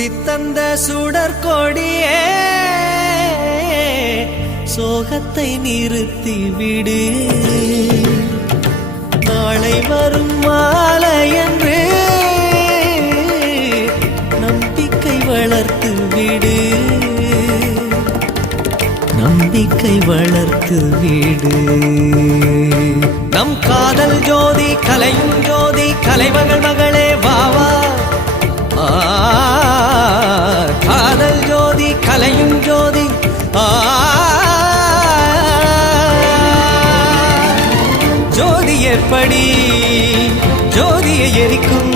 சுடித்தந்த சுடற்கொடியே சோகத்தை நிறுத்தி விடு. நாளை வரும் மாலை என்று நம்பிக்கை வளர்த்து விடு. நம்பிக்கை வளர்த்து விடு. நம் காதல் ஜோதி கலையும் ஜோதி கலைமகள் மகளே வாவா. காதல் ஜோதி கலையும் ஜோதி ஜோதி எப்படி ஜோதியை எரிக்கும்